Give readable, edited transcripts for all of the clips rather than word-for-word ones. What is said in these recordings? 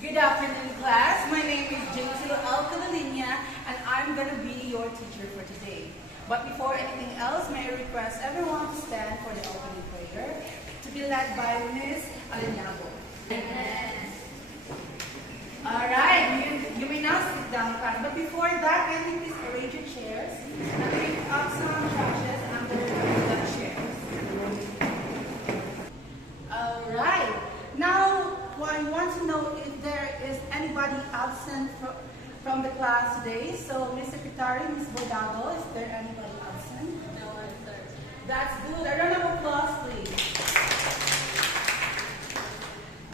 Good afternoon, class. My name is Jaisel Alcalalinia, and I'm going to be your teacher for today. But before anything else, may I request everyone to stand for the opening prayer to be led by Ms. Alinago. Amen. Alright, you may now sit down, class. But before that, can you please arrange your chairs and pick up some trashes under the chairs. Alright. Now, I want to know if there is anybody absent from the class today. So, Ms. Secretary, Ms. Bordado, is there anybody absent? No one, sir. That's good. A round of applause, please.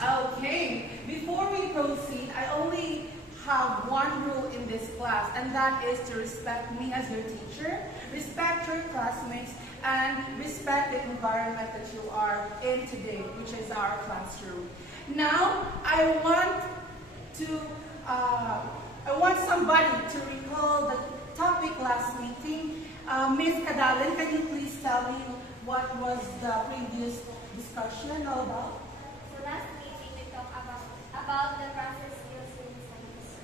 Okay, before we proceed, I only have one rule in this class, and that is to respect me as your teacher, respect your classmates, and respect the environment that you are in today, which is our classroom. Now, I want somebody to recall the topic last meeting. Ms. Cadalen, can you please tell me what was the previous discussion all about? So last meeting we talked about the process skills in science.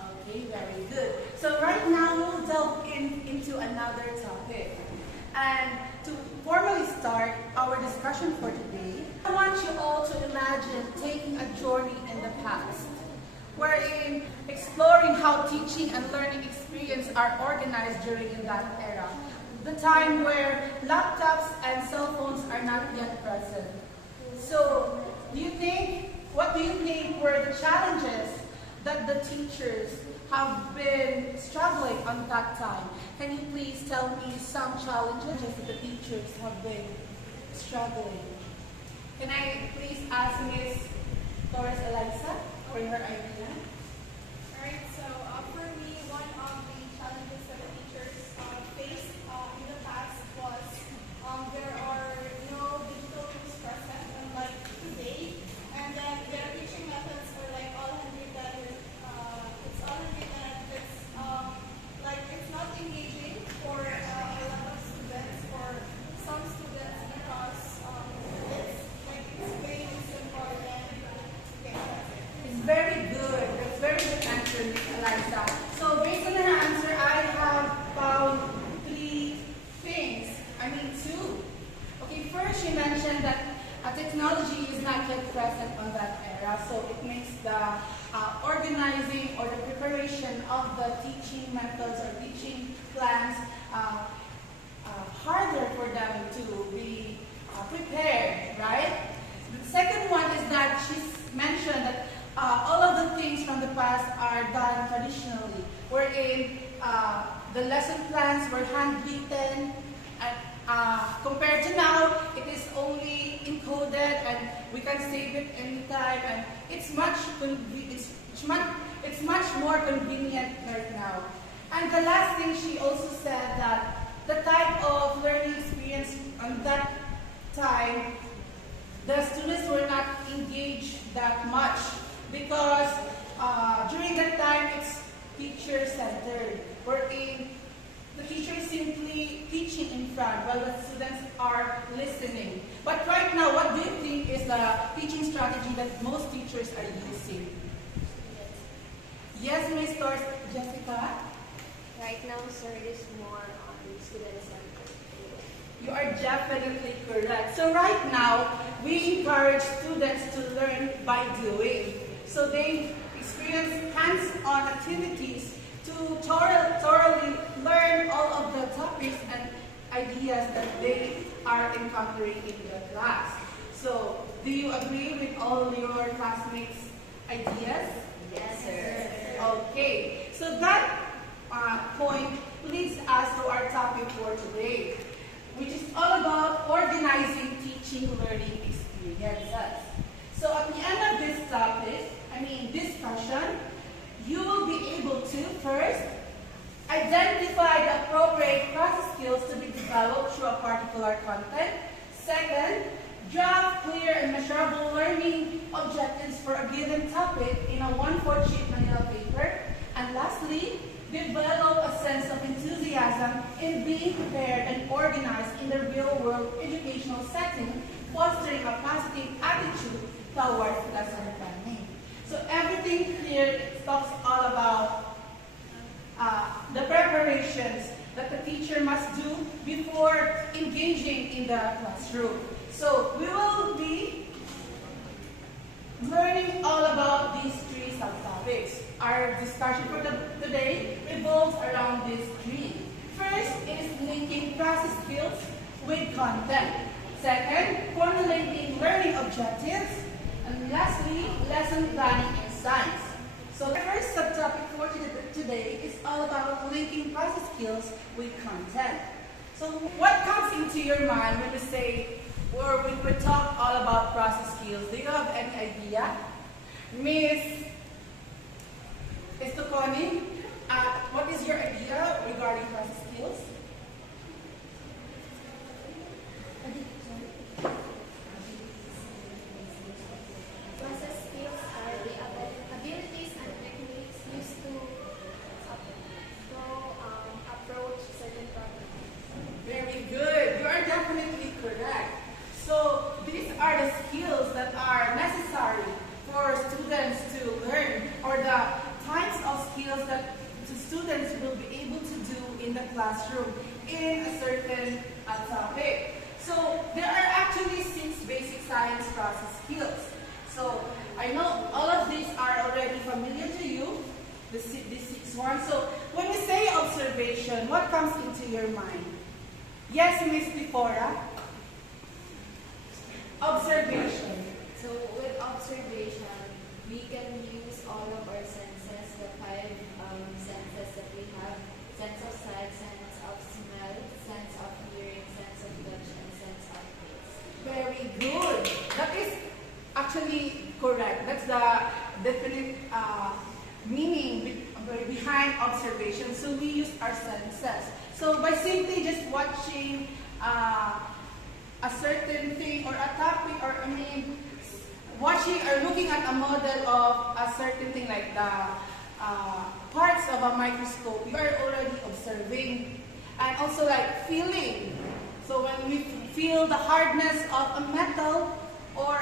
Okay, very good. So right now we'll delve into another topic. And to formally start our discussion for today, I want you all to imagine taking a journey in the past, wherein exploring how teaching and learning experience are organized during that era, the time where laptops and cell phones are not yet present. So, what do you think were the challenges that the teachers have been struggling on that time? Can you please tell me some challenges that the teachers have been struggling? Can I please ask Ms. Torres Eliza for her idea? Alright, so for me, one of the challenges that the teachers faced in the past was there are no digital tools present, unlike today, and then their teaching methods are like all handwritten. It's all handwritten. It's not engaging for a lot of students, for some students, because it's very simple and okay, that's it. It's very good. That's very good answer, Ms. Eliza. So based on her answer, I have found two. Okay, first she mentioned that technology is not yet present on that era, so it makes the organizing or the preparation of the teaching methods or teaching plans harder for them to be prepared, right? The second one is that she's mentioned that all of the things from the past are done traditionally, wherein the lesson plans were handwritten, and compared to now, it is only encoded and we can save it anytime, and it's much more convenient right now. And the last thing, she also said that the type of learning experience on that time, the students were not engaged that much because during that time it's teacher-centered, wherein the teacher is simply teaching in front while the students are listening. But right now, what do you think is the teaching strategy that most teachers are using? Yes, Ms. Jessica? Right now, sir, is more on student-centered. You are definitely correct. So right now, we encourage students to learn by doing. So they experience hands-on activities to thoroughly learn all of the topics and ideas that they are encountering in the class. So, do you agree with all your classmates' ideas? Yes, sir. Okay. So that point leads us to our topic for today, which is all about organizing teaching learning experiences. So at the end of this topic, discussion, you will be able to first identify the appropriate process skills to be developed through a particular content. Second, draft clear and measurable learning objectives for a given topic in a 1/4 sheet manila paper. And lastly, develop a sense of enthusiasm in being prepared and organized in the real-world educational setting, fostering a positive attitude towards lesson planning. So every here, it talks all about the preparations that the teacher must do before engaging in the classroom. So we will be learning all about these three subtopics. Our discussion for today revolves around these three. First is linking process skills with content. Second, formulating learning objectives. And lastly, lesson planning in science. So the first subtopic for today is all about linking process skills with content. So what comes into your mind when we say, or when we talk all about process skills? Do you have any idea? Miss Estoconi, what is your idea regarding process skills? Process skills are the abilities and techniques used to approach certain problems. Very good. You are definitely correct. So these are the skills that are necessary for students to learn, or the types of skills that the students will be able to do in the classroom in a certain topic. So there are actually 6 basic science process skills. So I know all of these are already familiar to you, these 6 ones. So when we say observation, what comes into your mind? Yes, Miss Bifora? Observation. So with observation, we can use all of our senses, the 5 senses that we have: sense of sight, sense of smell, sense of hearing, sense of touch, and sense of taste. Very good. That is actually correct. That's the definite meaning behind observation. So we use our senses. So by simply just watching a certain thing or a topic, or watching or looking at a model of a certain thing, like the parts of a microscope, you are already observing. And also like feeling. So when we feel the hardness of a metal or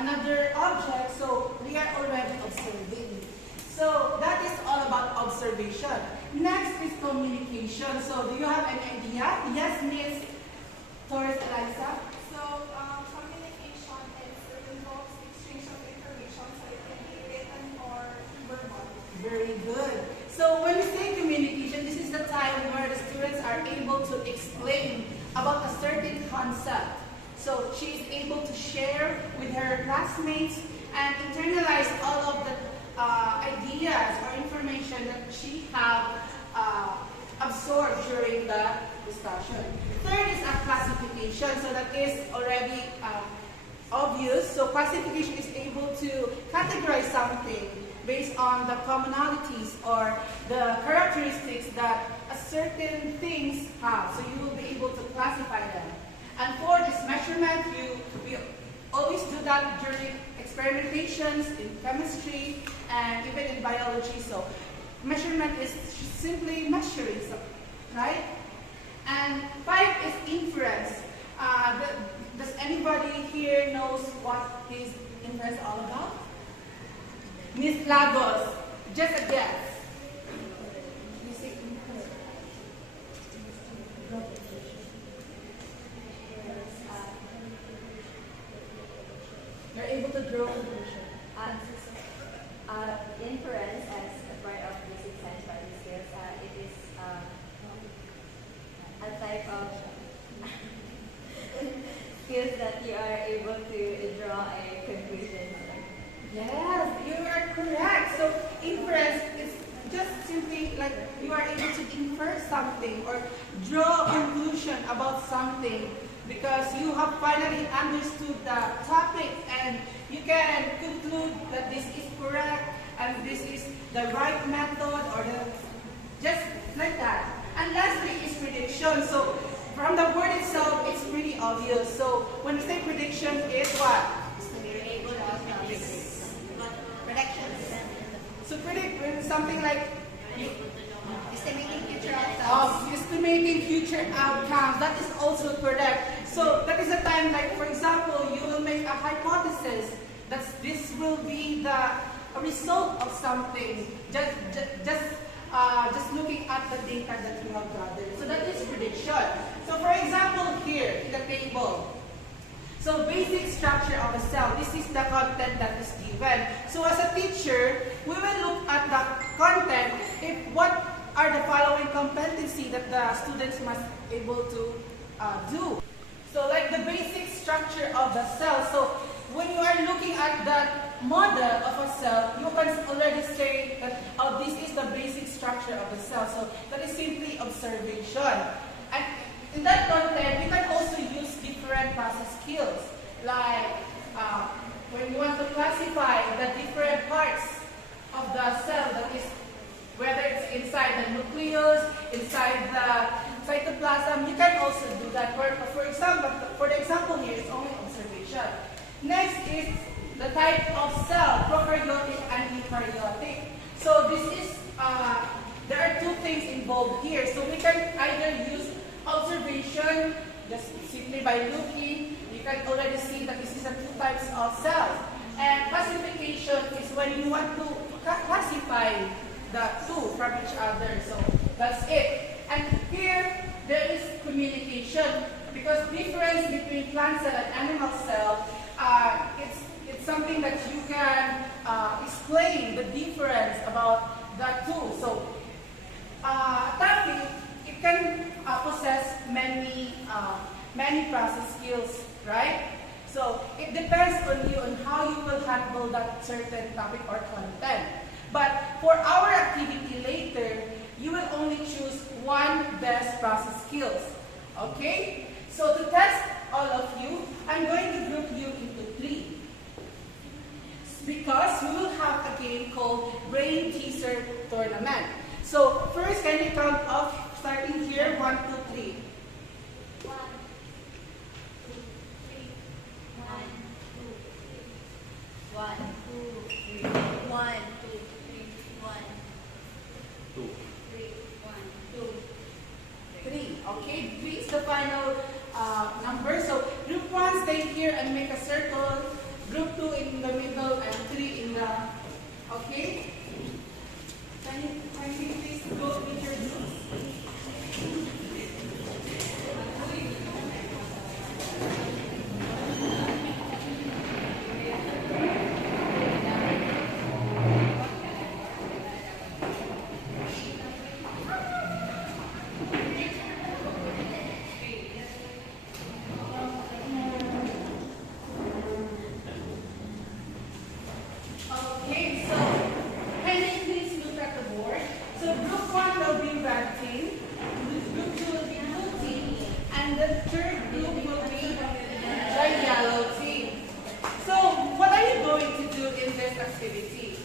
another object, so we are already observing. So that is all about observation. Next is communication. So do you have an idea? Yes, Miss Torres Eliza? So, communication involves exchange of information, so it can be written or verbal. Very good. So when we say communication, this is the time where the students are able to explain about a certain concept. So she is able to share with her classmates and internalize all of the ideas or information that she have absorbed during the discussion. Third is a classification. So that is already obvious. So classification is able to categorize something based on the commonalities or the characteristics that a certain things have. So you will be able to classify them. And fourth is measurement. We always do that during experimentations in chemistry and even in biology. So measurement is simply measuring something, right? And 5 is inference. Does anybody here knows what is inference all about? Miss Lagos, just a guess. You say inference. You're able to draw conclusion. Inference, as a part of basic science process skills, it is a type of skills that you are able to draw a conclusion. Yes, you are correct. So inference is just simply like you are able to infer something or draw a conclusion about something because you have finally understood the topic and you can conclude that this is correct and this is the right method or just like that. And lastly is prediction. So from the word itself, it's pretty obvious. So when we say prediction, it's what? Predictions. So predict when something like estimating future outcomes. Estimating future outcomes. That is also correct. So that is a time like, for example, you will make a hypothesis that this will be the a result of something, just looking at the data that you have gathered. So that is prediction. So for example, here in the table, so basic structure of a cell, this is the content that is given. So as a teacher, we will look at the content, if what are the following competency that the students must able to do. So like the basic structure of the cell. So when you are looking at that model of a cell, you can already say that, oh, this is the basic structure of the cell. So that is simply observation. And in that content, you can also use different process skills. Like when you want to classify the different parts of the cell, that is, whether it's inside the nucleus, inside the cytoplasm, you can also do that. For the example here, it's only observation. Next is the type of cell, prokaryotic and eukaryotic. So this is, there are two things involved here. So we can either use observation, just simply by looking, you can already see that this is the two types of cells. And classification is when you want to classify the two from each other. So that's it. And here, there is communication, because difference between plant cell and animal cell, it's something that you can explain the difference about the two. So topic, it can possess many process skills, right? So it depends on you on how you will handle that certain topic or content. But for our activity later, you will only choose one best process skills. Okay? So to test all of you, I'm going to group you into 3. Because we will have a game called Brain Teaser Tournament. So first, can you count off starting here? 1, 2, 3. 1, 2, 3. 1, 2, 3. 1, 2, 3. 1, 2, 3. 1, 2, 3. Okay, 3 is the final number. So group 1, stay here and make a circle. Group 2 in the middle and 3 in the, okay? Can you please go with your groups? Okay, so can you please look at the board? So group 1 will be red team, group 2 will be blue team, and the third group will be the yellow team. So what are you going to do in this activity?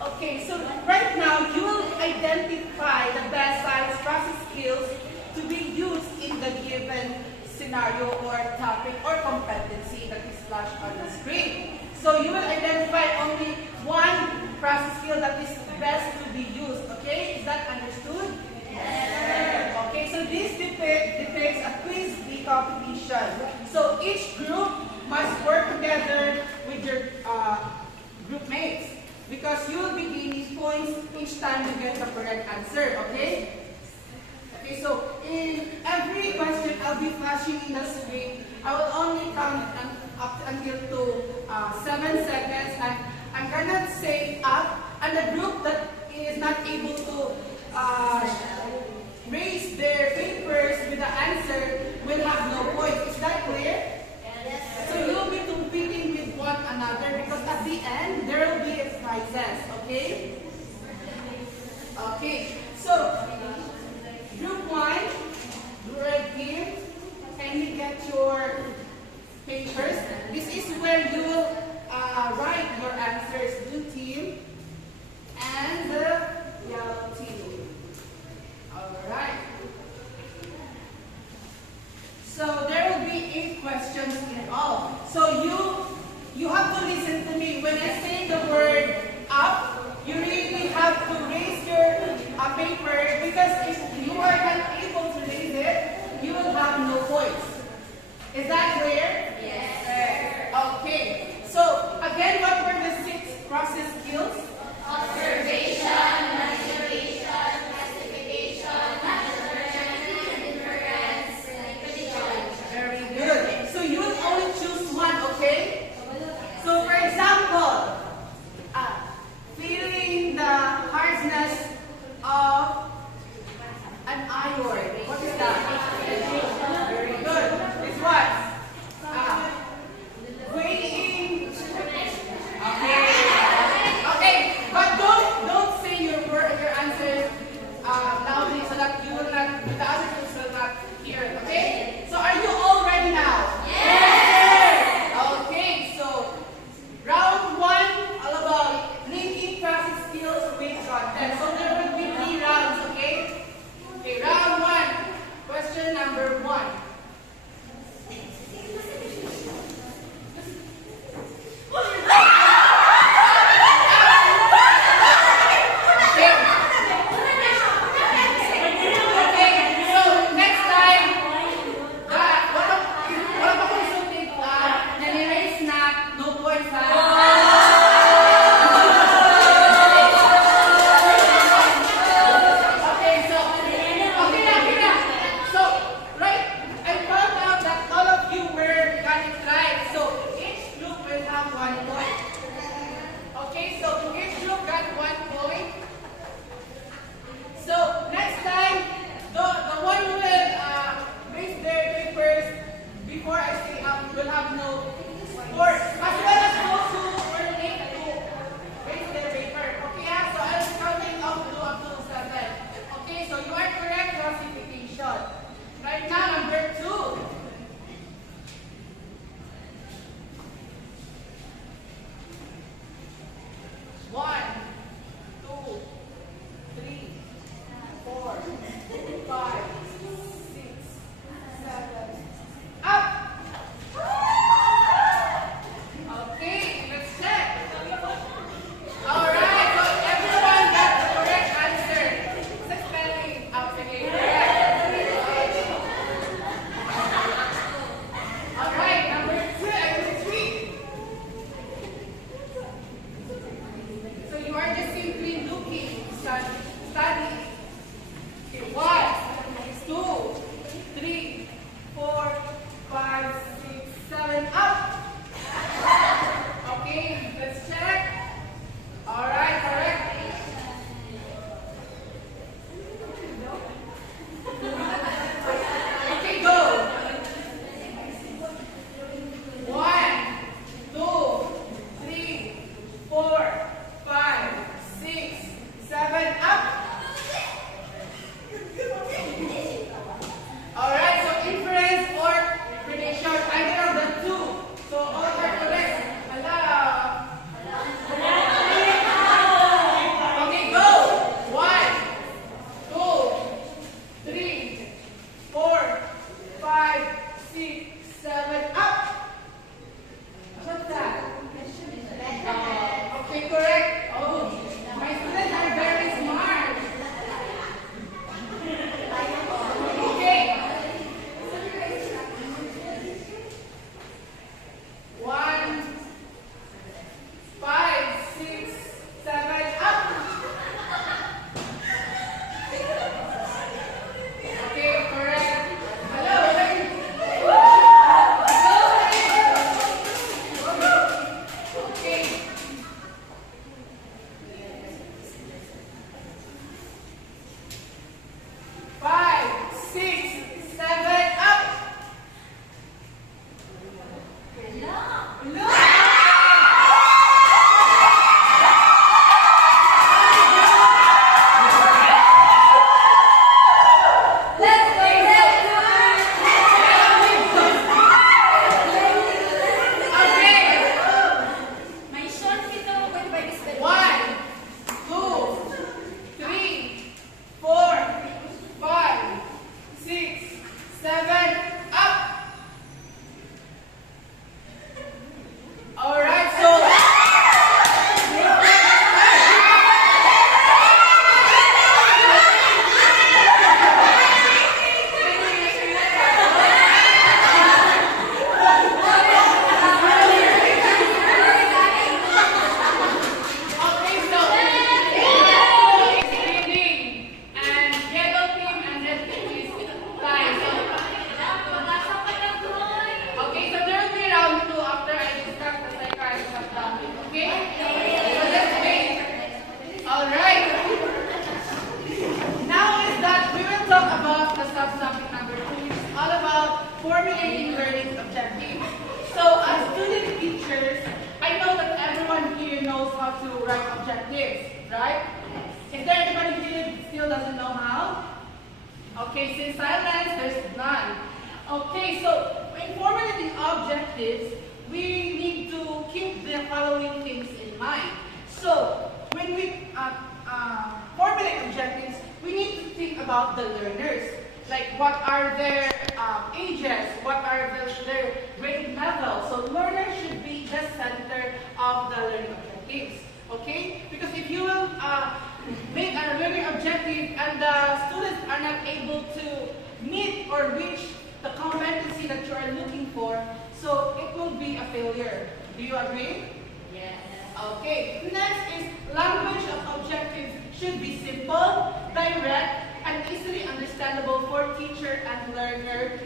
Okay, so right now you will identify the best science process skills to be used in the given scenario or topic or competency that is flashed on the screen. So you will identify only one process skill that is best to be used. Okay, is that understood? Yes. Okay, so this depicts a quiz bee competition. So each group must work together with your group mates, because you will be gaining points each time you get the correct answer. Okay? Okay, so in every question I'll be flashing in the screen. I will only count up until to 7 seconds, and I'm gonna say up, and the group that is not able to raise their papers with the answer will have no points. Is that clear? Yes. So you'll be competing with one another, because at the end there will be prizes. Okay? Okay. So group 1, red team, can you get your papers? This is where you will write your answers. Blue team and the yellow team. Alright. So there will be 8 questions in all. So you have to listen to me. When I say the word up, you really have to raise your paper, because if you are not able to raise it, you will have no points. Is that clear? Yes. Okay. So 1 point. Okay, so each group got 1 point. So next time, the one who will raise their papers before I say up will have no score. As well as those who were late to raise their paper. Okay, so I'll be counting up to 7. Okay, so you are correct classification. Right now, number 2. One, two, three, 4, 5, 6, 7. Up! Okay, let's check. Alright, so everyone got the correct answer. Sa spelling, okay, correct. Alright, number 3. So you are just simply looking, studying. Okay, 1, 2, 3, 4, 5, 6, 7, up. Okay, let's check. Alright, correct. Okay, go. 1, 2, 3, 4, 5, 6, 7, up. Alright, so inference or prediction, either of the two. So all are correct. Hello. Okay, go. 1, 2, 3, 4, 5, 6, 7, up. What's that? Okay, correct. Oh, my students are very smart. Okay. 1, 5, 6, 7, up. Okay, correct. Hello. Okay. 5, 6, 7, up. Look. May short ito, pwede ba i-spell? 1, 2, 3, 4, 5, 6, 7, up. Alright, so okay, so reading and yellow team and red team is fine. Okay, so there will be round 2 after I discuss the psychiatrist of topic. Okay? So let's wait. Alright. Now is that we will talk about the sub-topic number 2, which is all about formulating learning objectives. So as student teachers, I know that everyone here knows how to write objectives, right? Is there anybody here that still doesn't know how? Okay, since silence, there's none. Okay, so when formulating objectives, we need to keep the following things in mind. So when we formulate objectives, we need to think about the learners. Like what are their ages, what are their grade level. So learners should be the center of the learning objectives. Okay? Because if you will make a learning objective and the students are not able to meet or reach the competency that you are looking for, so it will be a failure. Do you agree? Yes. Okay. Next is language of objectives should be simple, direct, and easily understandable for teacher and learner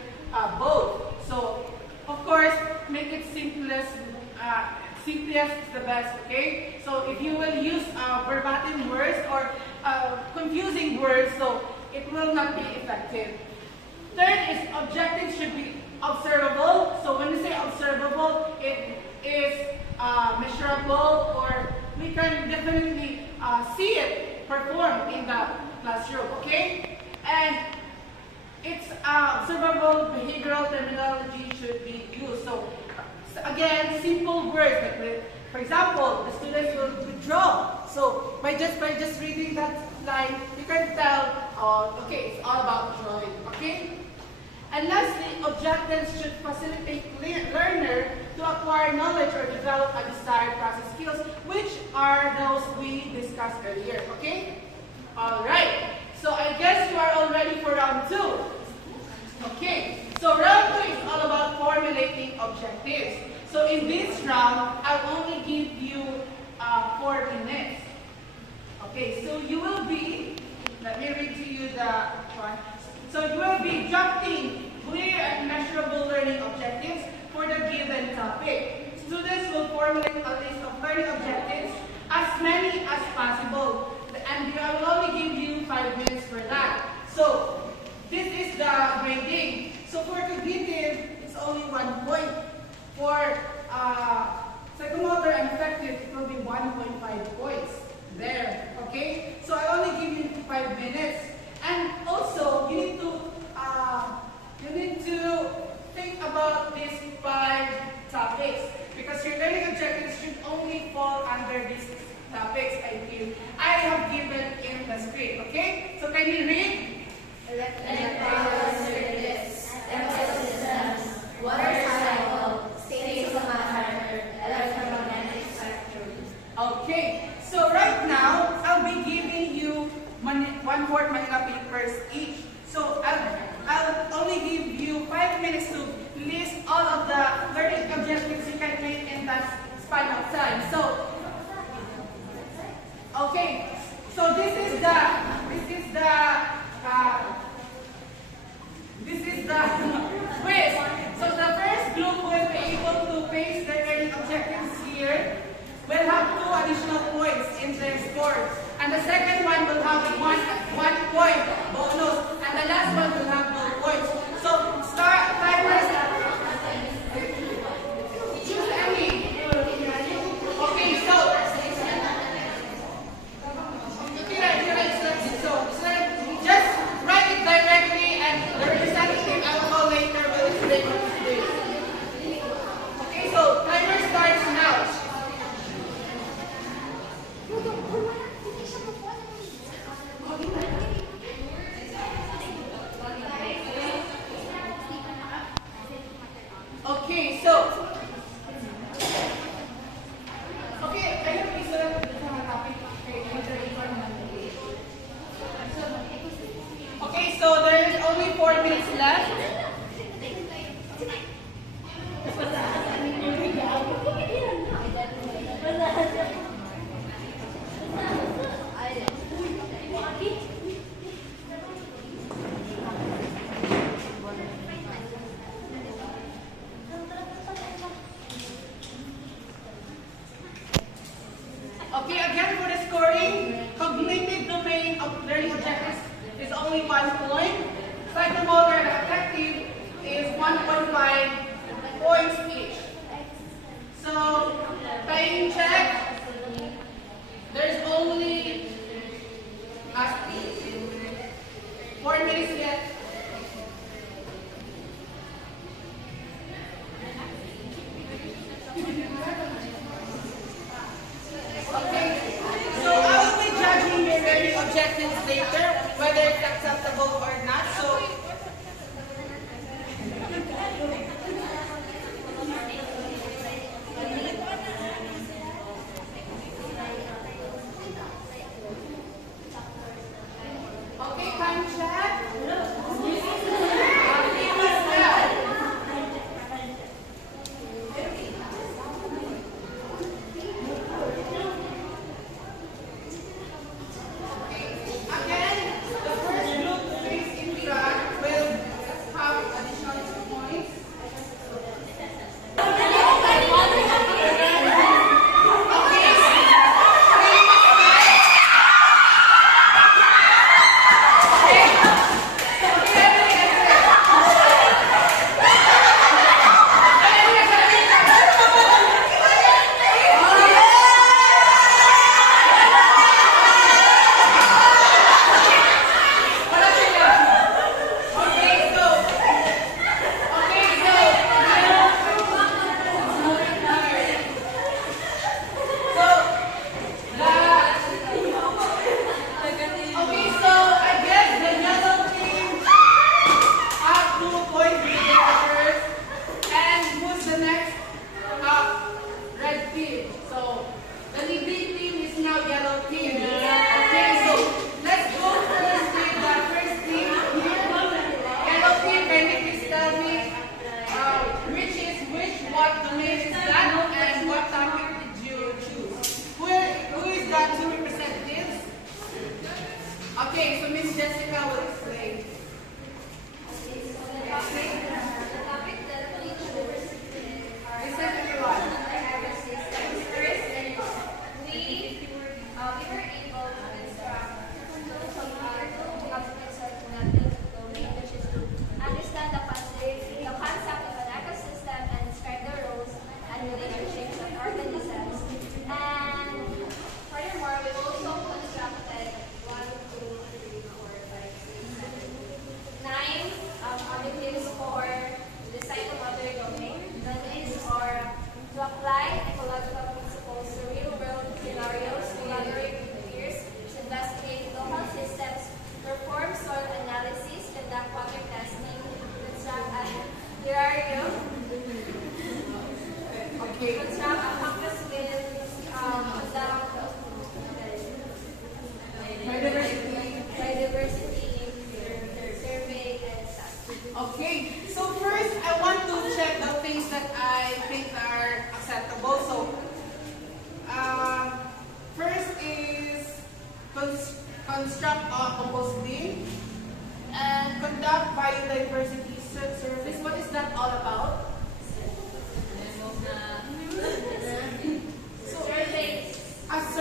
both. So, of course, make it simplest, simplest is the best, okay? So if you will use verbatim words or confusing words, so it will not be effective. Third is objectives should be observable. So when we say observable, it is measurable, or we can definitely see it performed in the classroom, okay? And it's observable behavioral terminology should be used. So again, simple words like, for example, the students will withdraw. So by just reading that line, you can tell, okay, it's all about drawing, okay? And lastly, objectives should facilitate learner to acquire knowledge or develop a desired process skills, which are those we discussed earlier, okay? All right, so I guess you are all ready for round 2. Okay, so round 2 is all about formulating objectives. So in this round, I'll only give you 4 minutes. Okay, so you will be, let me read to you the one. So you will be drafting clear and measurable learning objectives for the given topic. Students will formulate a list of learning objectives, as many as possible. And I will only give you 5 minutes for that. So this is the grading. So for cognitive, it's only 1 point. For psychomotor and affective, it will be 1.5 points. There, okay? So I only give you 5 minutes. And also, you need to think about these 5 topics, because your learning objectives should only fall under these topics I have given in the screen. Okay? So can you read? Electric power circuits, ecosystems, water cycle, states of matter, electromagnetic spectrum. Okay. So right now, I'll be giving you 1/4 Manila papers each. So I'll only give you 5 minutes to list all of the learning objectives you can create in that span of time. So, okay. So this is the quiz. So the first group will be able to paste their learning objectives here. Will have 2 additional points in their scores. And the second one will have one point bonus. And the last one will have 2 points. So start timers. Choose any. Okay, so just write it directly, and the representative I will call later will explain what to do. Okay, so timer starts now. Okay, so I have to select the topic. Okay, so there is only 4 minutes left. Okay, again for the scoring, cognitive domain of learning objectives is only 1 point. Psychomotor and affective is 1.5 points each. So, time check. There's only 4 minutes left. Okay, so I will be judging your learning objectives later, whether it's acceptable or not. So,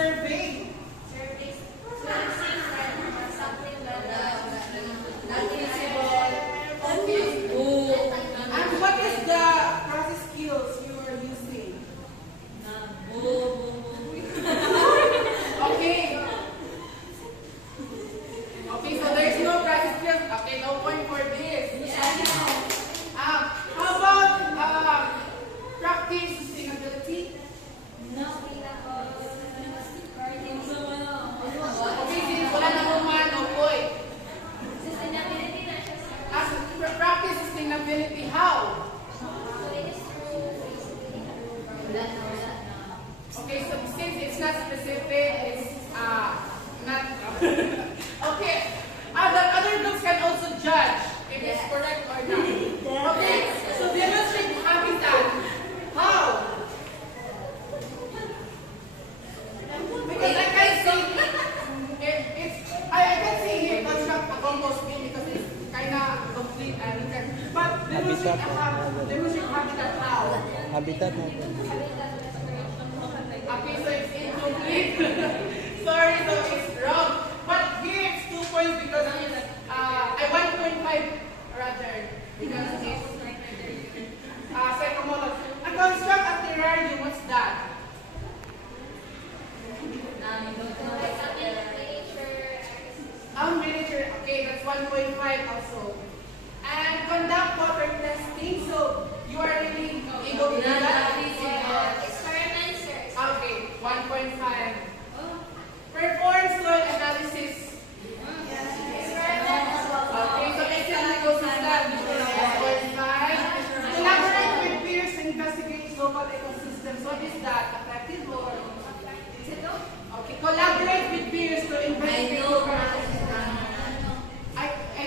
survey? And what is the process skills you are using? Okay. Okay, so there's no process skills. Okay, no point for this. How about practice sustainability? Okay, since wala na naman, no point. As practice sustainability, how? Okay, so since it's not specific, it's not. Okay, other groups can also judge if it's correct or not. Okay, so demonstrate habitat. How? Because I can see I can see here construct a compost bin because it's kind of complete and we can. But demonstrate habitat how? Habitat natin. Okay, so it's incomplete. Sorry, so it's wrong. But here it's 2 points because I 1.5 rather because it's second model. And construct a terrarium, what's that? Miniature, okay, that's 1.5 also. And conduct water testing, so you are really able to do that? Okay, 1.5. Perform soil analysis. Okay, so excellent ecosystem. 1.5. Collaborate with peers and investigate local ecosystems. What is that? Effective or? Okay, collaborate with peers to investigate local ecosystems. I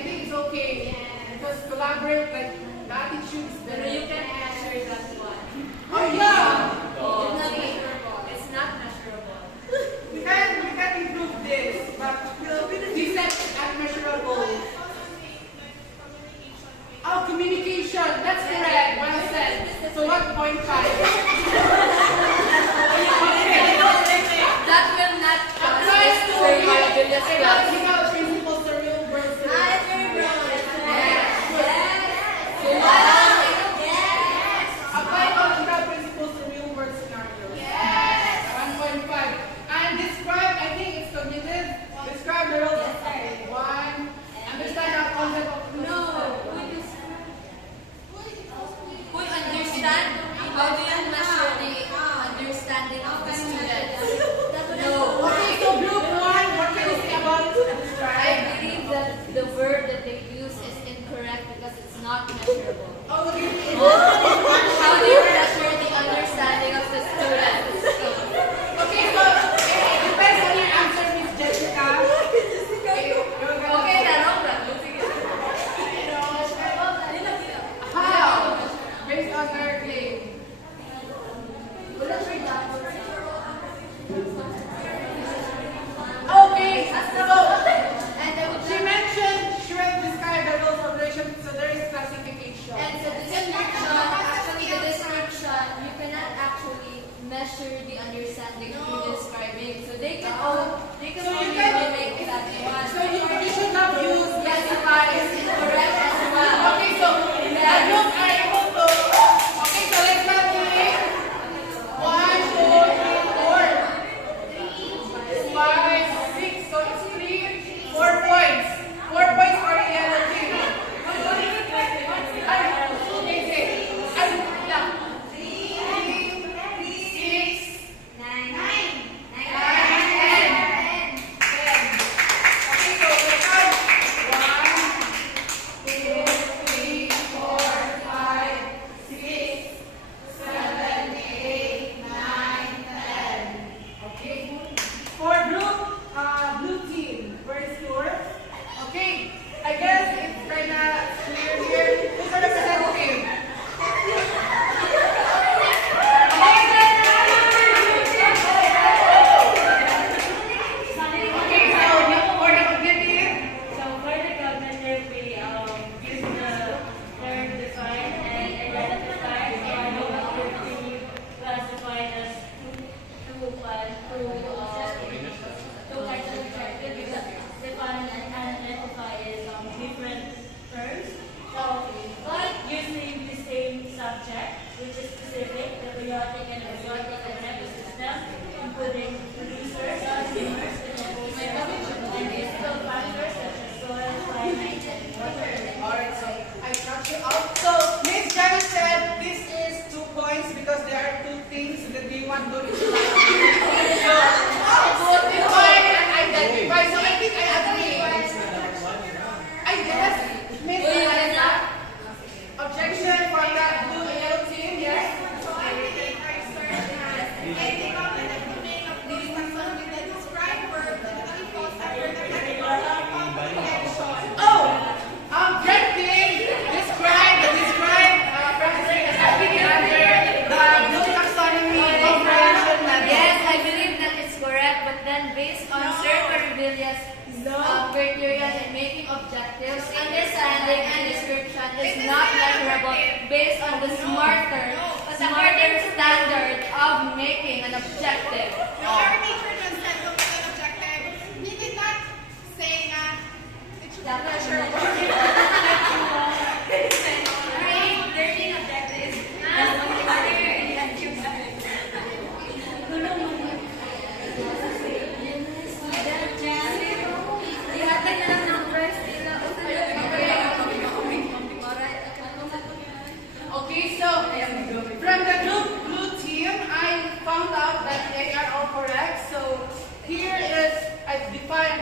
think it's okay. Because collaborate, like, the attitude is better. You can measure that one. Oh, yeah! It's not measurable. We can improve this, but this is unmeasurable. Oh, communication. That's correct. Well said. So 1.5. That will not Applies to ecological principles to real world Apply ecological principles to real world scenarios. 1.5. And describe, I think it's cognitive. Describe the roles of one. Understand the concept of Who understand? How do you measure the understanding of the students? No. Okay, so group 1, what can you say about I describe? believe that the word that they use is incorrect because it's not measurable. Oh, look at me. How do you measure the understanding of the students? Okay, so it depends on your answer, Miss Jessica. Okay, narong lang. Sige. How? Based on their claim. Okay, so she mentioned she will describe the rules of relation, so there is classification. And so the description, you cannot actually measure the understanding through describing. So they can So you only can- make that one. So you should not use classify. It's incorrect as well. Okay, so the group are able to. Okay, so let's calculate. 1, 2, 3, 4, 5, 6. So it's 3, 4 points. 4 points for the yellow team. For blue team, where is yours? Okay, I guess it's kind of clear here. Who's the representative? Okay, so for the cognitive, So for the cognitive, we use the term define and identify. So I know that could be classified as two is not measurable based on the smarter standard of making an objective. No, our teacher just said to make an objective. He did not say that it should be measurable. Learning objectives. Okay, so from the blue team, I found out that they are all correct. So here is identify.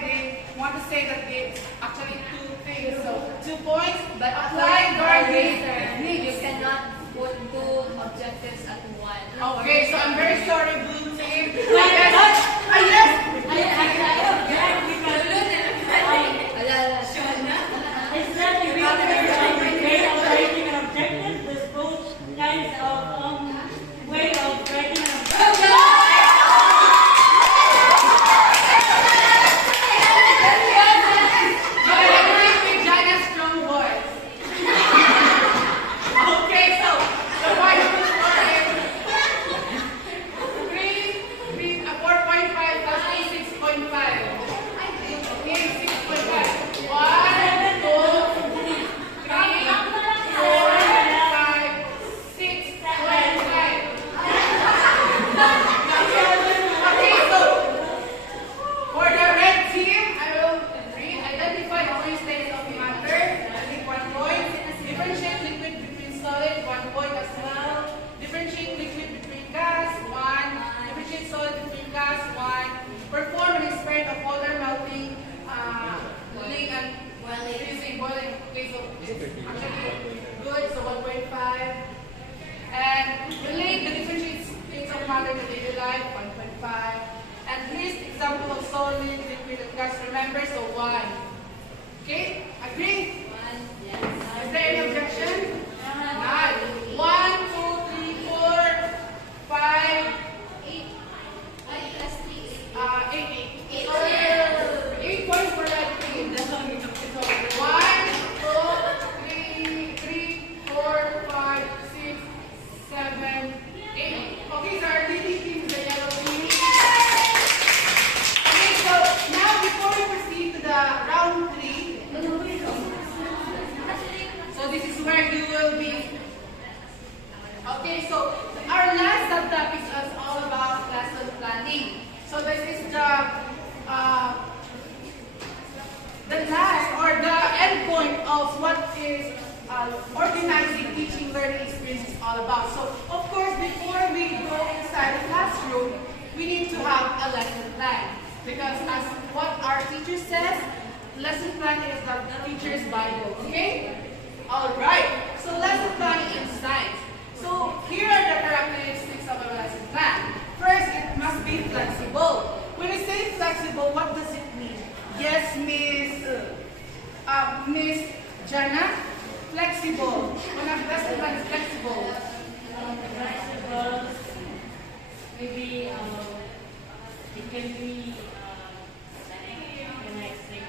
They want to say that they actually two things. So 2 points, But apply guarding techniques. you cannot put two objectives at one. Okay, so I'm very sorry, blue team. Yes. It's not a way of writing an objective. There's both kinds of way of writing an objective. With Jana's strong voice. Okay, so the white was three, 4.5 plus 6.5. Okay, 6.5. 1, 2, 3, 4, 5, 6.5. Okay, so for the red team, I will read. Identify the three states of matter. I think 1 point. Differentiate liquid between solid. 1 point as well. Differentiate liquid between gas. 1. Differentiate solid between gas. 1. Perform an experiment of water melting, cooling, and boiling. Okay, so it's actually good. So 1.5. And relate the differentiate states of matter to daily life. 1.5. And list example of solid, liquid, and gas. Remember, so 1. Okay? Agree? Is there any objection? None. 1, 2, 3, 4, 5, 8. 8 points for that team. So 1, 2, 3, 4, 5, 6, 7, 8. Okay, so our leading team is the yellow team. Okay, so now before we proceed to the round 3, so this is where you will be. Okay, so our last subtopic is all about lesson planning. So this is the last or the end point of what is organizing teaching learning experience is all about. So of course, before we go inside the classroom, we need to have a lesson plan. Because as what our teacher says, lesson plan is the teacher's Bible. Okay? Alright. So lesson planning in science. So here are the characteristics of a lesson plan. First, it must be flexible. When I say flexible, what does it mean? Yes, Miss Jana? Flexible. When a lesson plan is flexible. Vegetables, maybe it can be when I say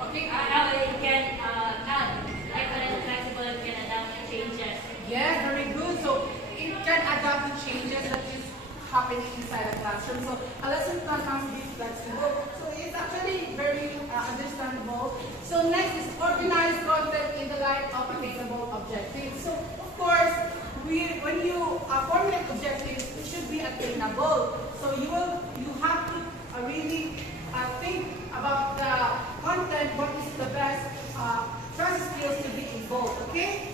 Okay? it can add, like when it's flexible, it can adapt to changes. Yeah, very good. So it can adapt to changes that is happening inside a classroom. So a lesson plan must be flexible. So it's actually very understandable. So next is organize content in the light of attainable objectives. So of course, when you formulate objectives, it should be attainable. So you have to really think about the content, what is the best trust skills to be involved. Okay?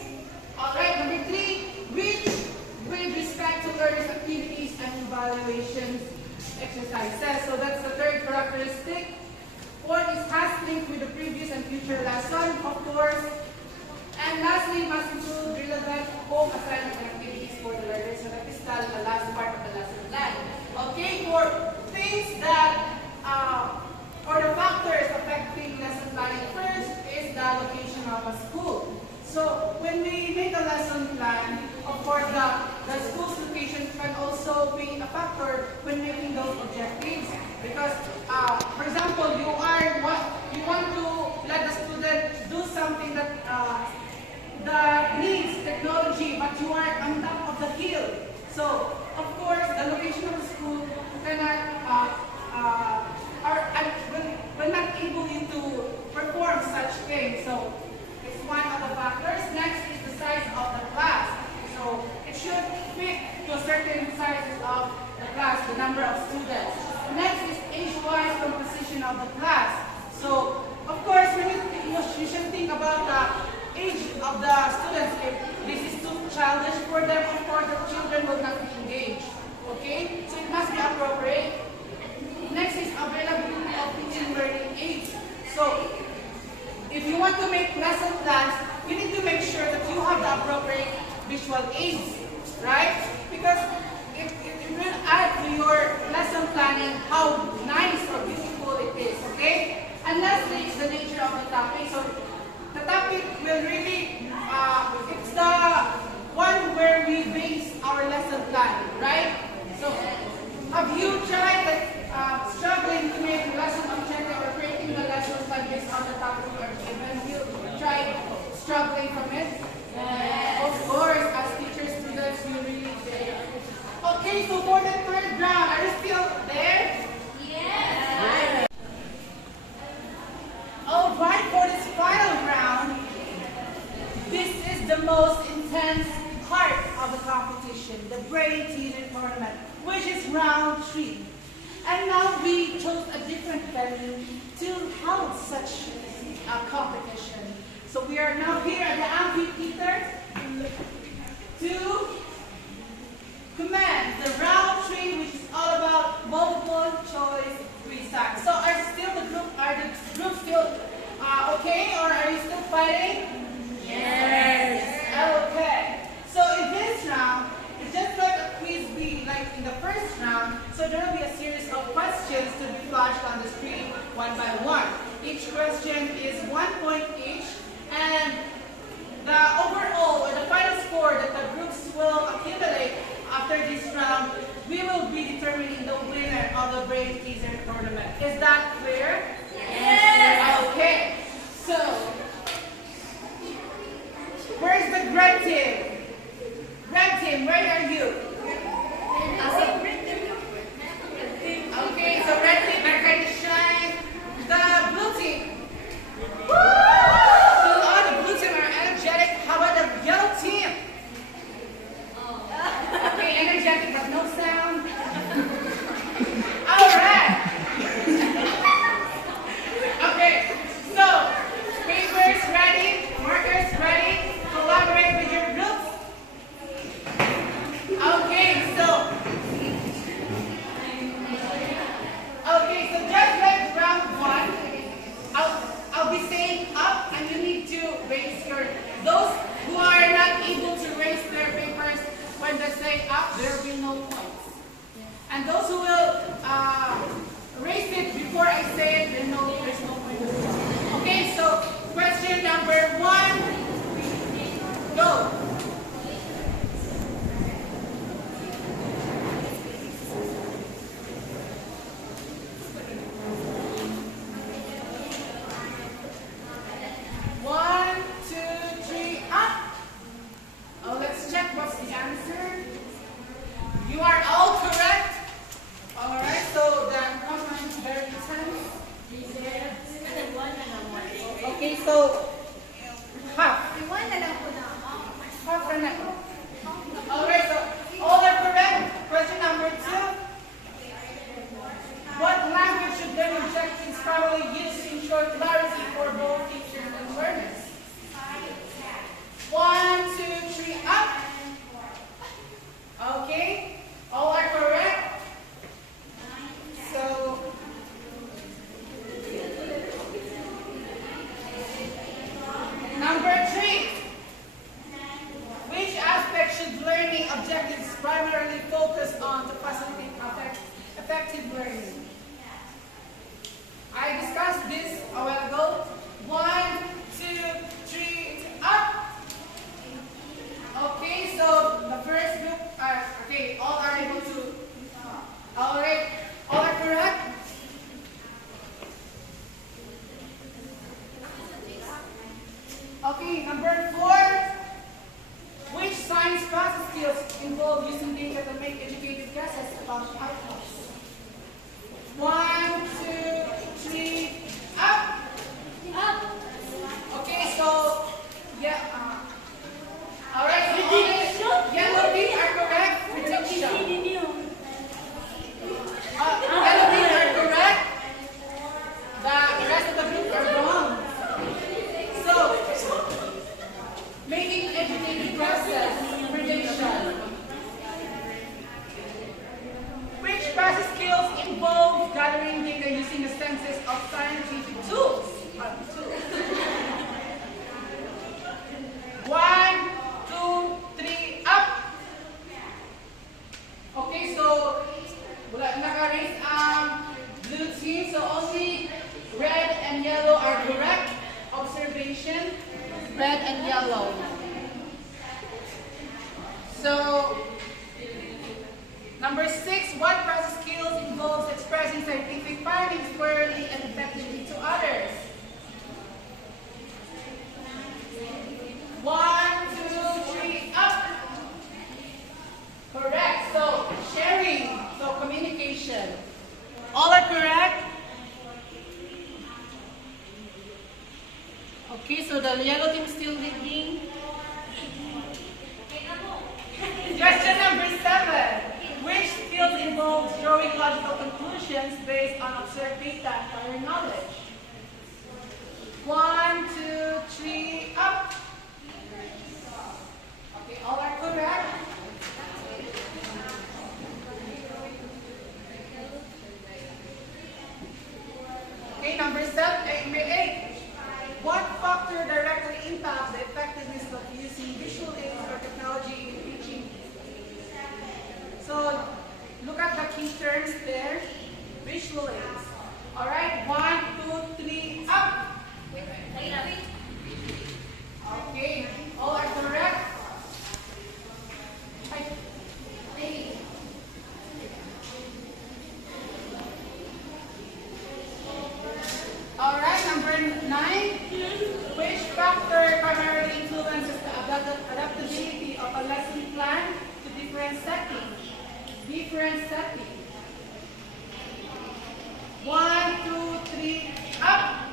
Alright, number 3, reach with respect to learners' activities and evaluations exercises. So that's the third characteristic. 4 is has linked with the previous and future lesson, of course. And lastly, must include relevant home assignment activities for the learners. So that is the last part of the lesson plan. Okay, for things that, or the factors affecting lesson planning, first is the location of a school. So when we make a lesson plan, of course, the school's location can also be a factor when making those objectives. Because, for example, you So, of course, the location of the school cannot, will not able you to perform such things. So, it's one of the factors. Next is the size of the class. So, it should fit to certain sizes of the class, the number of students. Next is age-wise composition of the class. So, of course, when you should think about the age of the students. If this is too childish for them, of course, the children will not be engaged. Okay? So, it must be appropriate. Next is availability of teaching learning aids. So, if you want to make lesson plans, you need to make sure that you have the appropriate visual aids, right? Because it will add to your lesson planning how nice or beautiful it is, okay? And lastly is the nature of the topic. So, the topic will really, it's the one where we base our lesson plan, right? So, have you tried struggling to make lesson objective or creating the lesson plan based on the topic you are given? You tried struggling from it? Of course, as teachers, students, you really did. Okay, so for the third round, are you still there? Yes. All right, for this final round, this is the most intense part of the competition, the Brain Teaser Tournament, which is round 3. And now we chose a different venue to hold such a competition. So we are now here at the amphitheater to commence the round 3, which is all about multiple choice quiz. So are the group still okay, or are you still fighting? Yes. Okay. So in this round, it's just like a quiz be like in the first round. So there will be a series of questions to be flashed on the screen one by one. Each question is 1 point each, and the overall or the final score that the groups will accumulate after this round, we will be determining the winner of the Brain Teaser Tournament. Is that clear? Yes. Okay. So, where's the red team? Red team, where are you? Okay, so red team are going to shine. The blue team. Woo! So all the blue team are energetic. How about the yellow team? Okay, energetic but no sound. All right. Okay, so papers ready, markers ready. Collaborate with your groups. Okay, so just like round 1, I'll be saying up, and you need to raise your. Those who are not able to raise their papers when they say up, there will be no points. And those who will raise it before I say it, there's no point. Okay, so question number 1, go. You are all correct. All right, so the comment is very intense. Okay, so half. Half and half. All right, so all are correct. Question number 2. What language should then objectives probably use to ensure clarity for both teachers and learners? 1, 2, 3, up. Okay, all are correct. So, number 3. Which aspect should learning objectives primarily focus on to facilitate effective learning? I discussed this a while ago. 1, 2, 3, up. Okay, so the first group are, okay, all are able to, all right, all are correct? Okay, number 4, which science process skills involve using data to make educated guesses about outcomes? 1, 2, 3, up! Up! Okay, so, yeah, alright, so all the yellow beans are correct. Prediction. Yellow beans are correct. The rest of the group are wrong. So, making educated guesses, prediction. Which process skills involve gathering data using the senses of scientific tools? 1, 2, 3, up! Okay, so wala naka-raise ang blue team, so only red and yellow are correct. Observation, red and yellow. So, number 6, what process skills involves expressing scientific findings clearly and effectively to others? 1, 2, 3, up. Correct. So, sharing. So, communication. All are correct? Okay, so the yellow team is still leading. Question number 7. Which skills involves drawing logical conclusions based on observed data and prior knowledge? 1, 2, 3, up. Okay, all are correct. Okay, number 8. What factor directly impacts the effectiveness of using visual aids or technology in teaching? So, look at the key terms there. Visual aids. All right, 1, 2, 3, up. Okay, all are correct. All right, number 9. Which factor primarily influences the adaptability of a lesson plan to different settings? Different settings. 1, 2, 3, up.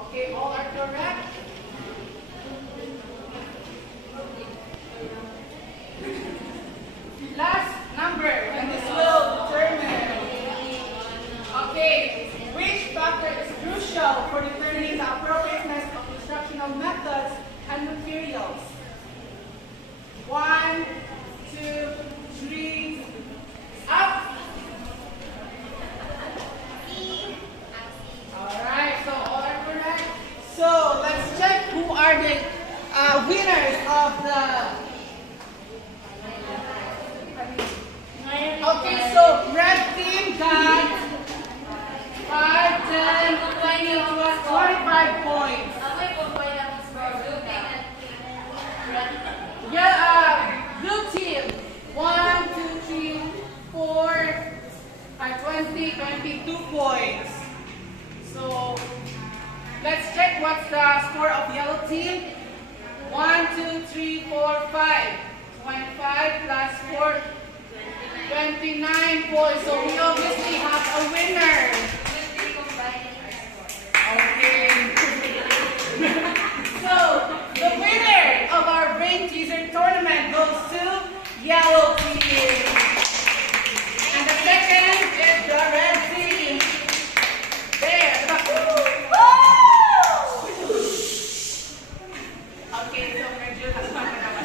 Okay, all are correct. Last number, and this will determine. Okay, which factor is crucial for determining the appropriateness of instructional methods and materials? 1, 2, 3, up. Alright, so all are correct. So let's check who are the winners of the. Okay, so red team got 5, 10, 20, 45 points. Yeah, blue team. 1, 2, 3, 4, 20, 22 points. So let's check what's the score of yellow team. 1, 2, 3, 4, 5. 25 plus 4, 29 points. So we obviously have a winner. Okay. So the winner of our brain teaser tournament goes to yellow team. And the second is the red team. There. Okay, so medyo nasama naman.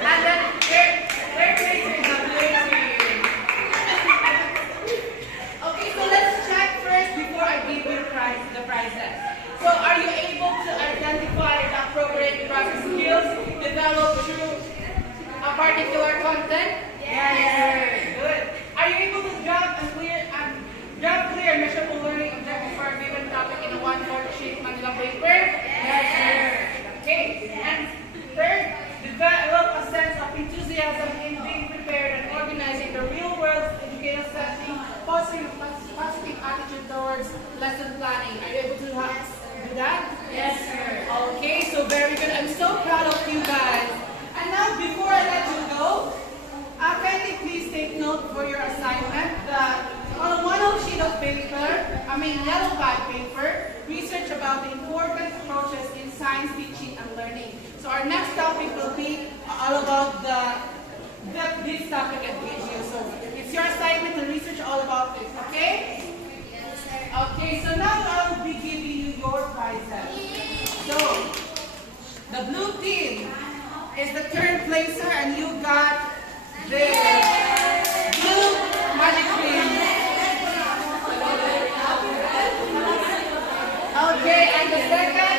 And then third place is the blue team. Okay, so let's check first before I give you the prizes. So are you able to identify the appropriate process skills developed through a particular content? Yes. Good. Are you able to grab clear and measurable learning objectives for a given topic in a 1/4 sheet Manila paper? Yes, sir. Okay. And third, develop a sense of enthusiasm in being prepared and organizing the real-world educational setting, fostering a positive attitude towards lesson planning. Are you able to do that? Yes, sir. Okay, so very good. I'm so proud of you guys. next topic will be all about this topic at BGU. So it's your assignment to research all about this, okay? Okay, so now I'll be giving you your prizes. So, the blue team is the third placer and you got this blue magic cream. Okay, and the second